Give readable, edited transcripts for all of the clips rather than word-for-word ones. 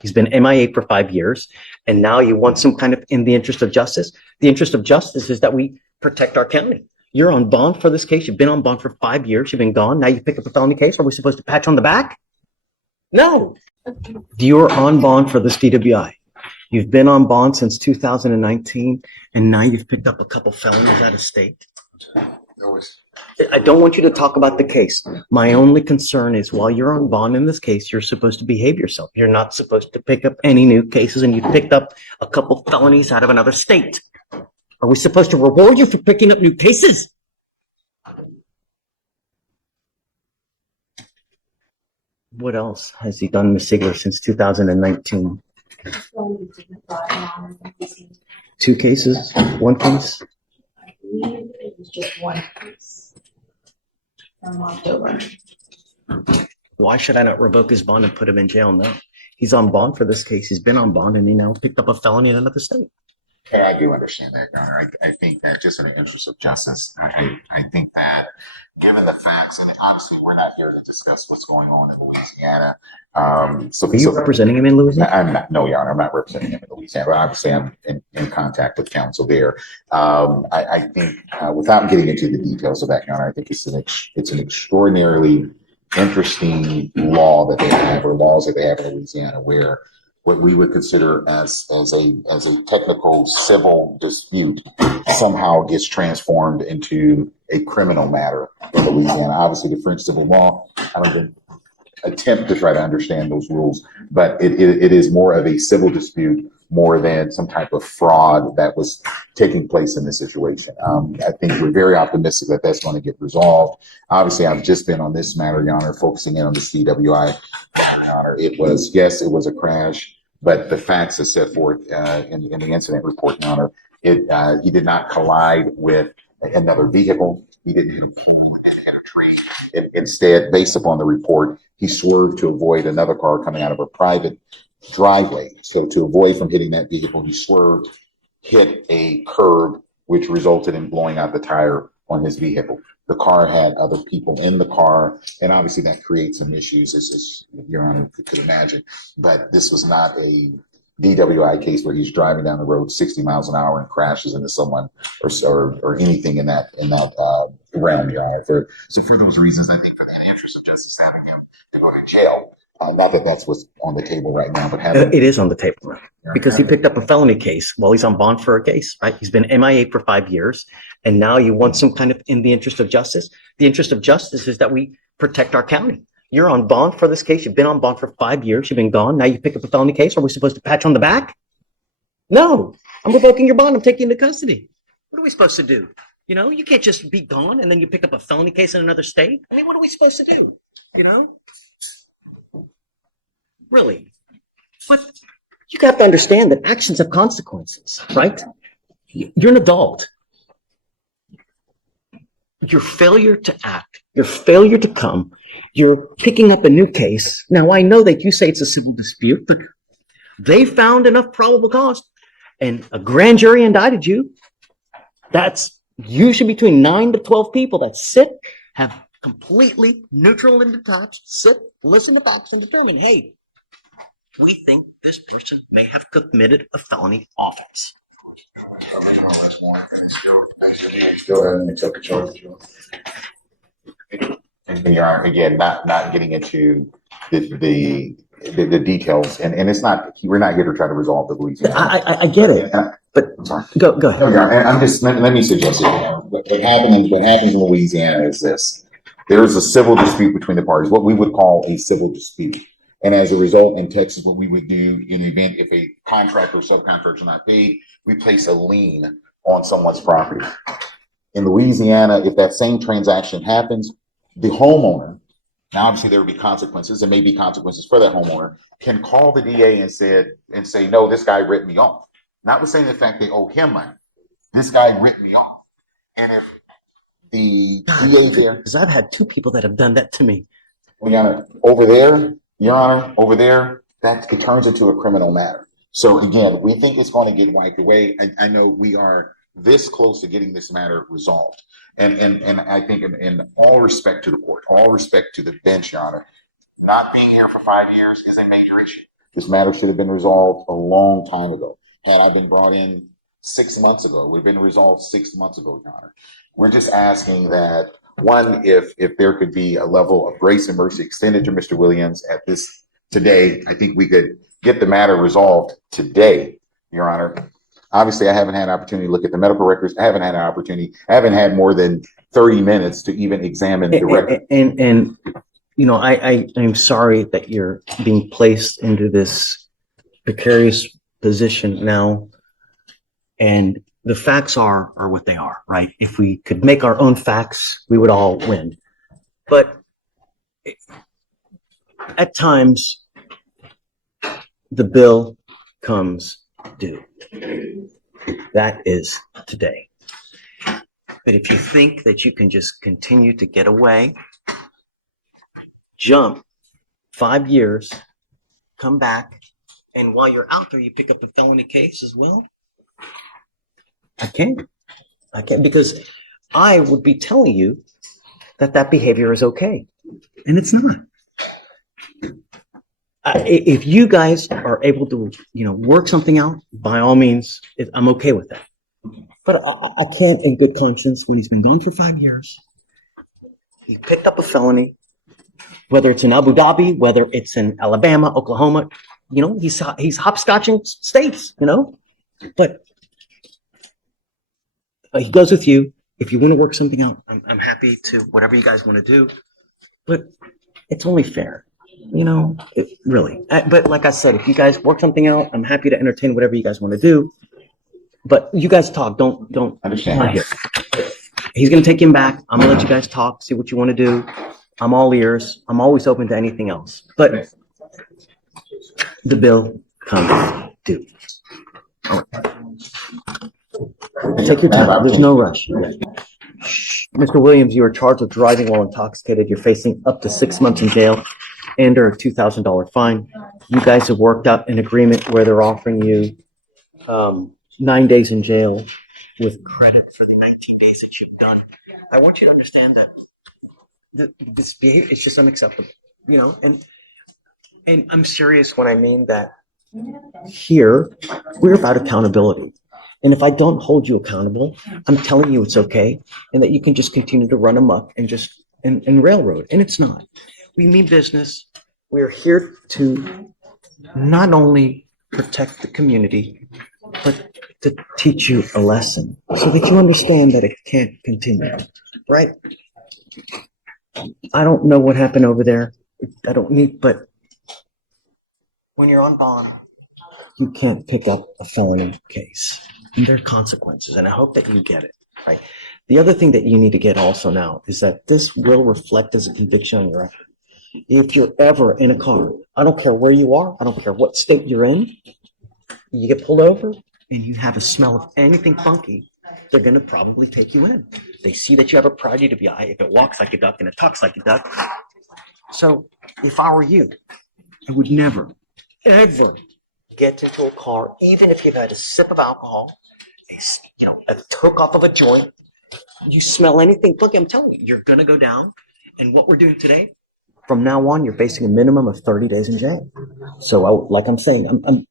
He's been MIA for 5 years, and now you want some kind of in the interest of justice. The interest of justice is that we protect our county. You're on bond for this case. You've been on bond for 5 years. You've been gone. Now you pick up a felony case. Are we supposed to pat you on the back? No. You're on bond for this DWI. You've been on bond since 2019, and now you've picked up a couple felonies out of state. I don't want you to talk about the case. My only concern is while you're on bond in this case, you're supposed to behave yourself. You're not supposed to pick up any new cases, and you picked up a couple felonies out of another state. Are we supposed to reward you for picking up new cases? What else has he done, Ms. Ziegler, since 2019? 2 cases? 1 case? I believe it was just 1 case from October. Why should I not revoke his bond and put him in jail now? He's on bond for this case. He's been on bond, and he now picked up a felony in another state. Okay, I do understand that, Your Honor. I think that just in the interest of justice, I think that given the facts, and obviously we're not here to discuss what's going on in Louisiana. Are you representing him in Louisiana? I'm not. No, Your Honor, I'm not representing him in Louisiana. But obviously, I'm in contact with counsel there. I think, without getting into the details of that, Your Honor, I think it's an extraordinarily interesting law that they have, or laws that they have in Louisiana, where what we would consider as a technical civil dispute somehow gets transformed into a criminal matter in Louisiana. Obviously, the French civil law, I don't even attempt to try to understand those rules, but it is more of a civil dispute more than some type of fraud that was taking place in this situation. I think we're very optimistic that that's going to get resolved. Obviously, I've just been on this matter, Your Honor, focusing in on the CWI matter, Your Honor. It was a crash, but the facts as set forth in the incident report, Your Honor, he did not collide with another vehicle. He didn't hit a tree. Instead, based upon the report, he swerved to avoid another car coming out of a private driveway. So to avoid from hitting that vehicle, he swerved, hit a curb, which resulted in blowing out the tire on his vehicle. The car had other people in the car, and obviously that creates some issues, as Your Honor could imagine. But this was not a DWI case where he's driving down the road 60 miles an hour and crashes into someone or anything in that realm, Your Honor. So for those reasons, I think for the interest of justice, having him to go to jail, not that that's what's on the table right now, but having it is on the table now, because he picked up a felony case while he's on bond for a case, right? He's been MIA for 5 years, and now you want some kind of in the interest of justice. The interest of justice is that we protect our county. You're on bond for this case. You've been on bond for 5 years. You've been gone. Now you pick up a felony case. Are we supposed to pat you on the back? No. I'm revoking your bond. I'm taking you into custody. What are we supposed to do? You know, you can't just be gone and then you pick up a felony case in another state. I mean, what are we supposed to do? You know? Really? But you have to understand that actions have consequences, right? You're an adult. Your failure to act, your failure to come, you're picking up a new case. Now, I know that you say it's a civil dispute, but they found enough probable cause and a grand jury indicted you. That's usually between 9 to 12 people that sit, have completely neutral and detached, sit, listen to facts, and determine, hey, we think this person may have committed a felony offense. Still hasn't accepted charges. And Your Honor, again, not getting into the details, and it's not, we're not here to try to resolve the Louisiana. I get it, but go ahead. No, Your Honor, I'm just let me suggest it. What happens in Louisiana is this: there is a civil dispute between the parties, what we would call a civil dispute. And as a result, in Texas, what we would do in the event if a contractor or subcontractor is not paid, we place a lien on someone's property. In Louisiana, if that same transaction happens, the homeowner, now obviously there would be consequences, and maybe consequences for that homeowner, can call the DA and say, no, this guy ripped me off. Notwithstanding the fact they owe him money, this guy ripped me off. And if the DA there, because I've had 2 people that have done that to me. Well, Your Honor, Your Honor, over there, that it turns into a criminal matter. So again, we think it's going to get wiped away. I know we are this close to getting this matter resolved. And I think in all respect to the court, all respect to the bench, Your Honor, not being here for 5 years is a major issue. This matter should have been resolved a long time ago. Had I been brought in 6 months ago, it would have been resolved 6 months ago, Your Honor. We're just asking that, one, if there could be a level of grace and mercy extended to Mr. Williams at this today, I think we could get the matter resolved today, Your Honor. Obviously, I haven't had an opportunity to look at the medical records. I haven't had more than 30 minutes to even examine the record. And you know, I'm sorry that you're being placed into this precarious position now. And the facts are what they are, right? If we could make our own facts, we would all win. But at times, the bill comes due. That is today. But if you think that you can just continue to get away, jump 5 years, come back, and while you're out there, you pick up a felony case as well. I can't because I would be telling you that behavior is okay, and it's not. If you guys are able to, work something out, by all means, I'm okay with that. But I can't, in good conscience, when he's been gone for 5 years, he picked up a felony, whether it's in Abu Dhabi, whether it's in Alabama, Oklahoma, he's hopscotching states, but he goes with you. If you want to work something out, I'm happy to whatever you guys want to do, but it's only fair, really. But like I said, if you guys work something out, I'm happy to entertain whatever you guys want to do. But you guys talk. Don't Understand. not here. He's gonna take him back. I'm gonna let you guys talk. See what you want to do. I'm all ears. I'm always open to anything else. But the bill comes due. All right. Take your time. There's no rush. Mr. Williams, you are charged with driving while intoxicated. You're facing up to 6 months in jail and or a $2,000 fine. You guys have worked out an agreement where they're offering you 9 days in jail with credit for the 19 days that you've done. I want you to understand that this behavior is just unacceptable, and I'm serious when I mean that here we're about accountability. And if I don't hold you accountable, I'm telling you it's okay, and that you can just continue to run amok and just and railroad. And it's not. We mean business. We're here to not only protect the community, but to teach you a lesson so that you understand that it can't continue. Right? I don't know what happened over there. But when you're on bond, you can't pick up a felony case. And there are consequences, and I hope that you get it, right? The other thing that you need to get also now is that this will reflect as a conviction on your record. If you're ever in a car, I don't care where you are, I don't care what state you're in, you get pulled over and you have a smell of anything funky, they're going to probably take you in. They see that you have a prior DWI, if it walks like a duck and it talks like a duck. So if I were you, I would never, ever get into a car, even if you've had a sip of alcohol, a toke off of a joint, you smell anything funky, I'm telling you, you're going to go down. And what we're doing today, from now on, you're facing a minimum of 30 days in jail. So like I'm saying, I'm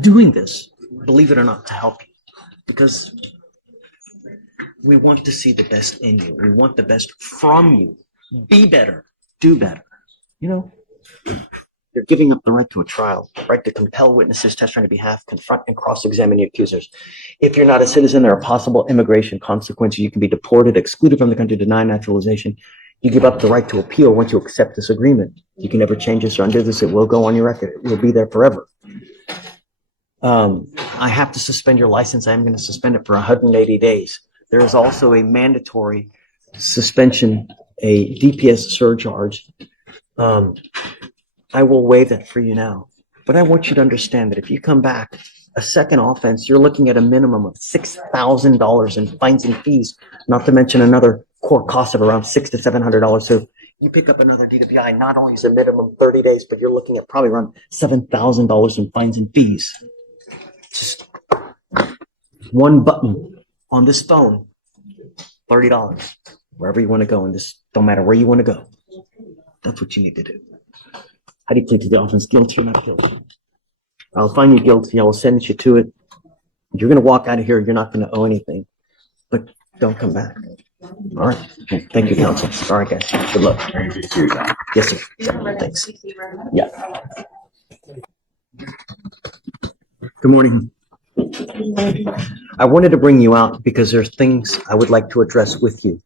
doing this, believe it or not, to help you, because we want to see the best in you. We want the best from you. Be better, do better. You're giving up the right to a trial, right to compel witnesses, testify on your behalf, confront and cross-examine the accusers. If you're not a citizen, there are possible immigration consequences. You can be deported, excluded from the country, denied naturalization. You give up the right to appeal once you accept this agreement. You can never change this or undo this. It will go on your record. It will be there forever. I have to suspend your license. I am going to suspend it for 180 days. There is also a mandatory suspension, a DPS surcharge. I will waive that for you now. But I want you to understand that if you come back a second offense, you're looking at a minimum of $6,000 in fines and fees, not to mention another court cost of around $600 to $700. So you pick up another DWI, not only is a minimum 30 days, but you're looking at probably around $7,000 in fines and fees. Just one button on this phone, $30, wherever you want to go, and this don't matter where you want to go. That's what you need to do. How do you plead to the offense? Guilty or not guilty? I'll find you guilty. I will sentence you to it. You're going to walk out of here. You're not going to owe anything, but don't come back. All right. Thank you, counsel. All right, guys. Good luck. Thank you, Susan. Yes, sir. Yeah, thanks. Yeah. Good morning. I wanted to bring you out because there's things I would like to address with you.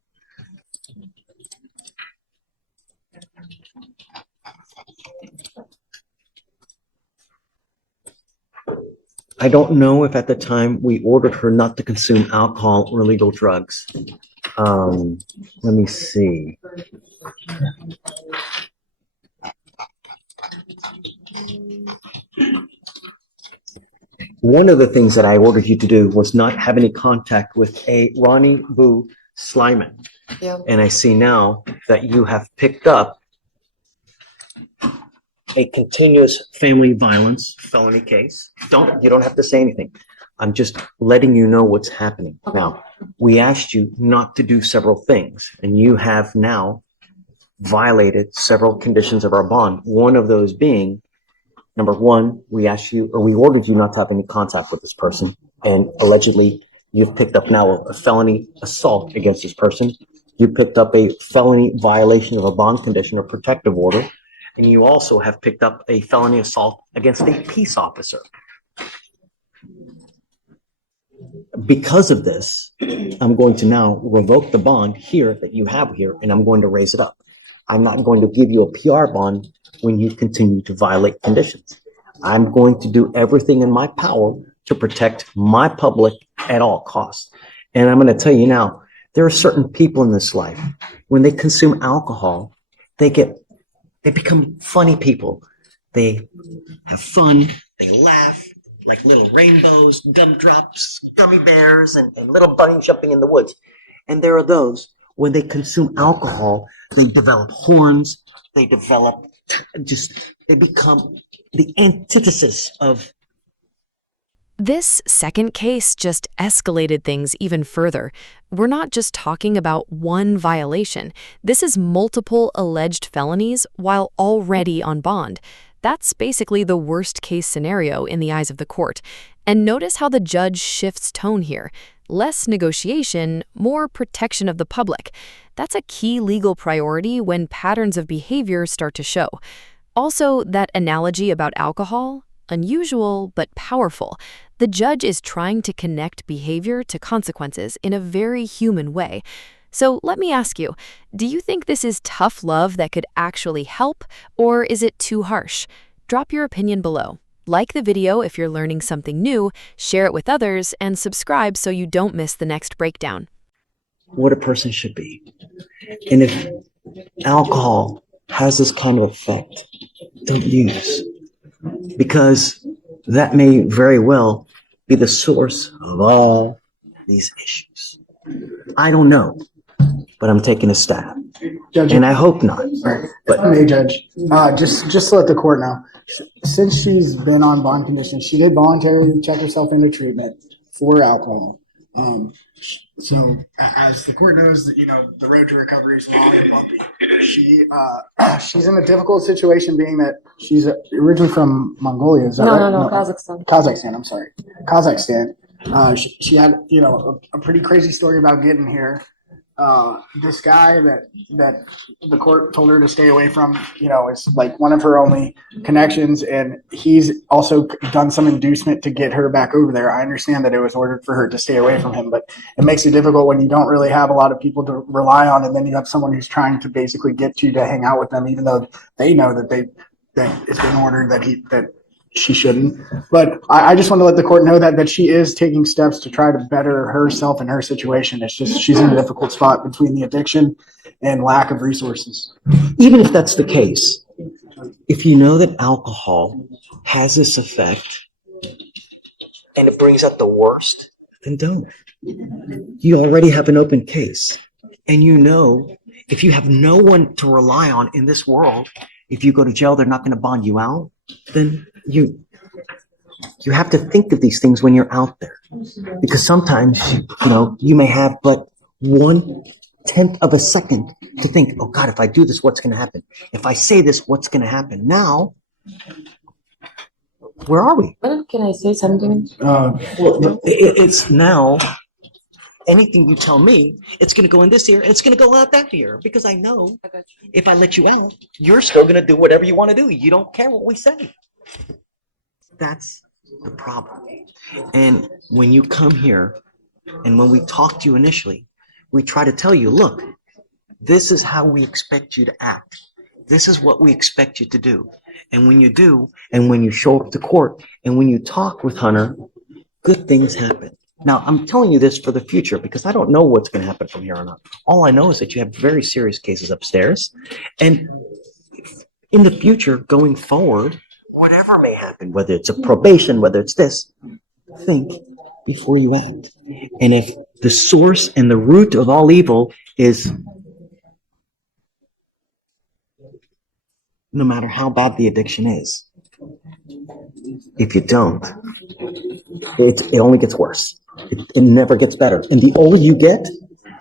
I don't know if at the time we ordered her not to consume alcohol or illegal drugs. Let me see. One of the things that I ordered you to do was not have any contact with a Ronnie Boo Slyman. Yeah. And I see now that you have picked up a continuous family violence felony case. You don't have to say anything. I'm just letting you know what's happening. Okay. Now, we asked you not to do several things, and you have now violated several conditions of our bond. One of those being, number one, we ordered you not to have any contact with this person, and allegedly you've picked up now a felony assault against this person. You picked up a felony violation of a bond condition or protective order, and you also have picked up a felony assault against a peace officer. Because of this, I'm going to now revoke the bond here that you have here, and I'm going to raise it up. I'm not going to give you a PR bond when you continue to violate conditions. I'm going to do everything in my power to protect my public at all costs. And I'm going to tell you now, there are certain people in this life, when they consume alcohol, they become funny people. They have fun, they laugh, like little rainbows, gumdrops, gummy bears, and little bunnies jumping in the woods. And there are those, when they consume alcohol, they develop horns, they become the antithesis of. This second case just escalated things even further. We're not just talking about one violation. This is multiple alleged felonies while already on bond. That's basically the worst case scenario in the eyes of the court. And notice how the judge shifts tone here. Less negotiation, more protection of the public. That's a key legal priority when patterns of behavior start to show. Also, that analogy about alcohol, unusual but powerful. The judge is trying to connect behavior to consequences in a very human way. So let me ask you, do you think this is tough love that could actually help, or is it too harsh? Drop your opinion below. Like the video if you're learning something new, share it with others, and subscribe so you don't miss the next breakdown. What a person should be. And if alcohol has this kind of effect, don't use. Because that may very well be the source of all these issues. I don't know, but I'm taking a stab. Judge, And I hope not. But Hey, Judge, just to let the court know, since she's been on bond conditions, she did voluntarily check herself into treatment for alcohol. So as the court knows, you know, the road to recovery is long and bumpy. She's in a difficult situation, being that she's originally from Mongolia. Is that right? No, Kazakhstan. Kazakhstan. I'm sorry, Kazakhstan. She had, you know, a pretty crazy story about getting here. This guy that the court told her to stay away from, you know, is like one of her only connections, and he's also done some inducement to get her back over there. I understand that it was ordered for her to stay away from him, but it makes it difficult when you don't really have a lot of people to rely on, and then you have someone who's trying to basically get you to hang out with them, even though they know that it's been ordered that she shouldn't. But I just want to let the court know that she is taking steps to try to better herself and her situation. It's just she's in a difficult spot between the addiction and lack of resources. even if that's the case, if you know that alcohol has this effect and it brings out the worst, then don't. You already have an open case. And you know, if you have no one to rely on in this world, if you go to jail, they're not going to bond you out, then you have to think of these things when you're out there. Because sometimes, you may have but 1/10 of a second to think, oh God, if I do this, what's going to happen? If I say this, what's going to happen? Now, Where are we? Can I say something? Well, it's now, anything you tell me, it's going to go in this ear and it's going to go out that ear because I know I got you. if I let you out, you're still going to do whatever you want to do. You don't care what we say. That's the problem. And when you come here and when we talk to you initially, we try to tell you, look, this is how we expect you to act. This is what we expect you to do. And when you do, and when you show up to court, and when you talk with Hunter, good things happen. Now, I'm telling you this for the future because I don't know what's going to happen from here on out. All I know is that you have very serious cases upstairs. And in the future, going forward, whatever may happen, whether it's a probation, whether it's this, think before you act. And if the source and the root of all evil is, no matter how bad the addiction is, if you don't, it only gets worse. It never gets better. And the older you get,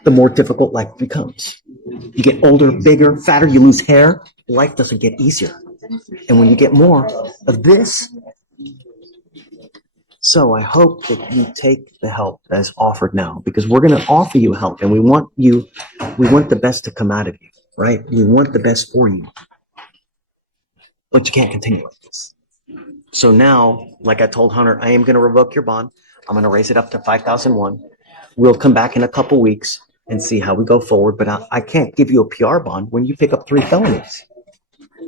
the more difficult life becomes. You get older, bigger, fatter, you lose hair, life doesn't get easier. And when you get more of this, so I hope that you take the help that is offered now, because we're going to offer you help and we want the best to come out of you, right? We want the best for you. But you can't continue like this. So now, like I told Hunter, I am going to revoke your bond. I'm going to raise it up to 5,001. We'll come back in a couple weeks and see how we go forward. But I can't give you a PR bond when you pick up 3 felonies.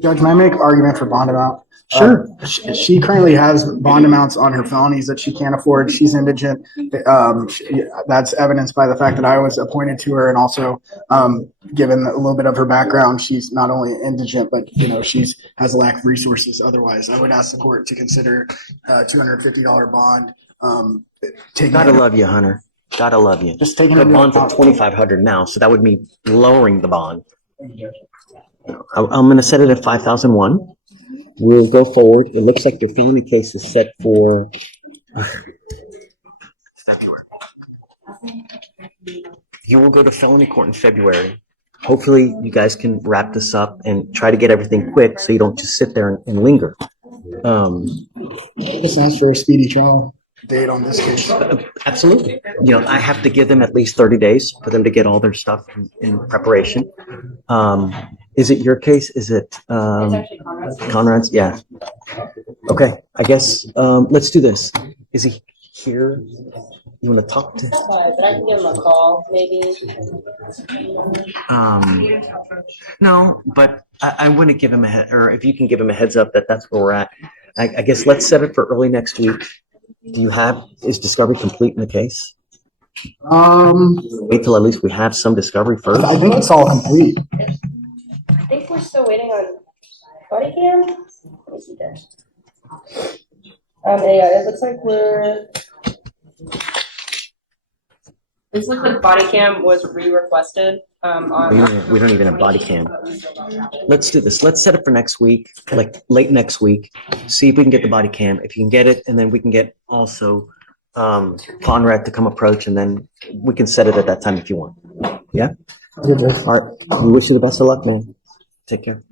Judge, may I make argument for bond amount? Sure. She currently has bond amounts on her felonies that she can't afford. She's indigent. That's evidenced by the fact that I was appointed to her, and also, given a little bit of her background, she's not only indigent, but she's has a lack of resources. Otherwise, I would ask the court to consider $250 bond. Gotta love you, Hunter. Gotta love you. Just taking The into bond's at account- 2,500 now, so that would mean lowering the bond. I'm going to set it at 5,001. We'll go forward. It looks like your felony case is set for February. You will go to felony court in February. Hopefully, you guys can wrap this up and try to get everything quick so you don't just sit there and linger. Just ask for a speedy trial date on this case. Absolutely. I have to give them at least 30 days for them to get all their stuff in preparation. Is it your case? Is it It's actually Conrad's. Conrad's? Yeah. Okay. I guess let's do this. Is he here? You want to talk to? But I can give him a call, maybe. No, but I wouldn't give him a head, or if you can give him a heads up that that's where we're at. I guess let's set it for early next week. Is discovery complete in the case? Wait till at least we have some discovery first. I think it's all complete. I think we're still waiting on body cam. Let me see that. Yeah, it looks like body cam was re-requested. We don't even have body cam. Let's do this. Let's set it for next week, like late next week. See if we can get the body cam. If you can get it, and then we can get also Conrad to come approach, and then we can set it at that time if you want. Yeah? All right. We wish you the best of luck, man. Take care.